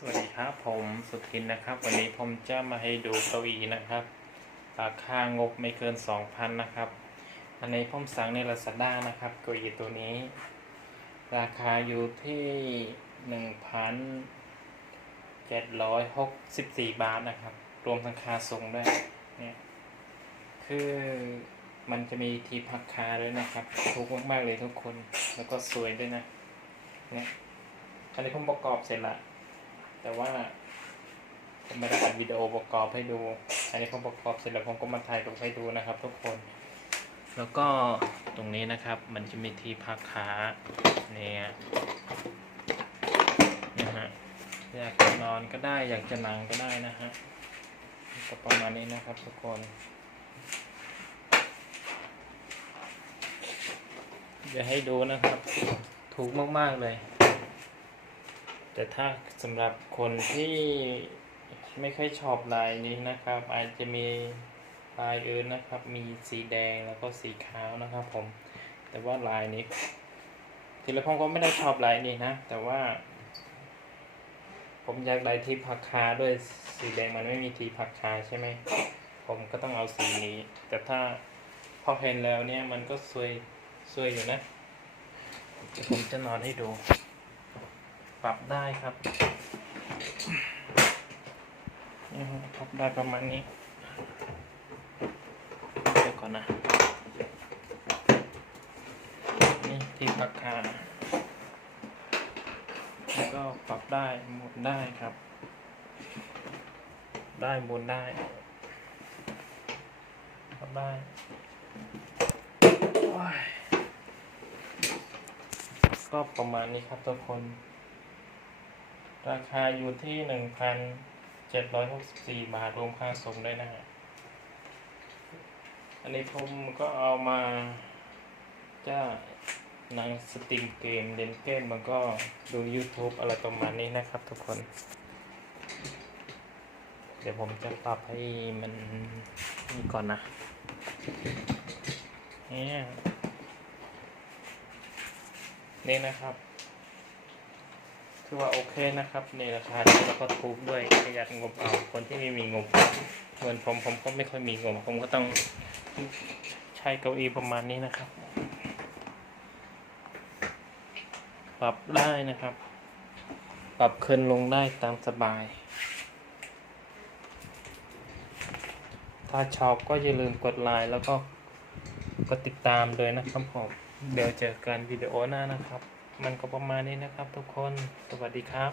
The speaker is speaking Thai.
สวัสดีครับผมสุทินนะครับ วันนี้ผมจะมาให้ดูเก้าอี้นะครับราคางบไม่เกิน 2,000 นะครับ อันนี้ผมสั่งใน Lazada นะครับเก้าอี้ตัวนี้ ราคาอยู่ที่ 1,764 บาทนะครับ รวมทั้งค่าส่งด้วยเนี่ยคือมันจะมีที่พักคาด้วยนะครับถูกมากๆเลยทุกคนแล้วก็สวยด้วยนะเนี่ยอันนี้ผมประกอบเสร็จละ แต่ว่าผมไม่ได้อัดวิดีโอประกอบให้ดู อันนี้ผมประกอบเสร็จแล้วผมก็มาถ่ายลงให้ดูนะครับ ทุกคน แล้วก็ตรงนี้นะครับ มันจะมีที่พักขาเนี่ยนะฮะอยากจะนอนก็ได้ อยากจะนั่งก็ได้นะฮะก็ประมาณนี้นะครับ ทุกคนเดี๋ยวให้ดูนะครับ ถูกมาก ๆ เลย แต่ถ้าสำหรับคนที่ไม่ค่อยชอบลายนี้นะครับ อาจจะมีลายอื่นนะครับ มีสีแดงแล้วก็สีขาวนะครับ ผม แต่ว่าลายนี้ทีละผมก็ไม่ได้ชอบลายนี้นะ แต่ว่า ผมอยากได้ที่พักคาด้วยสีแดงมันไม่มีที่พักคาใช่ไหมผมก็ต้องเอาสีนี้ แต่ถ้าพอเห็นแล้วเนี่ยมันก็สวยสวยอยู่นะผมจะนอนให้ดู ปรับได้ครับนี่ครับปรับได้ประมาณนี้เดี๋ยวก่อนนะ นี่ที่พักคาแล้วก็ปรับได้หมุนได้ครับ ได้หมุนได้ปรับได้ก็ประมาณนี้ครับทุกคน ราคาอยู่ที่หนึ่งพันเจ็ดร้อยหกสิบสี่บาทรวมค่าส่งด้วยนะฮะ อันนี้ผมก็เอามาจะนั่งสตรีมเกมเล่นเกมมันก็ดู YouTube อะไรประมาณนี้นะครับทุกคน เดี๋ยวผมจะปรับให้มันนี่ก่อนนะเนี่ยนี่นะครับ คือว่าโอเคนะครับ ในราคานี้แล้วก็ถูกด้วยประหยัดงบเอาคนที่ไม่มีงบเหมือนผมผมก็ไม่ค่อยมีงบผมก็ต้องใช้เก้าอี้ประมาณนี้นะครับ ปรับได้นะครับ ปรับขึ้นลงได้ตามสบาย ถ้าชอบก็อย่าลืมกดไลค์แล้วก็กดติดตามด้วยนะครับผมเดี๋ยวเจอกันวิดีโอหน้านะครับ มันก็ประมาณนี้นะครับทุกคน สวัสดีครับ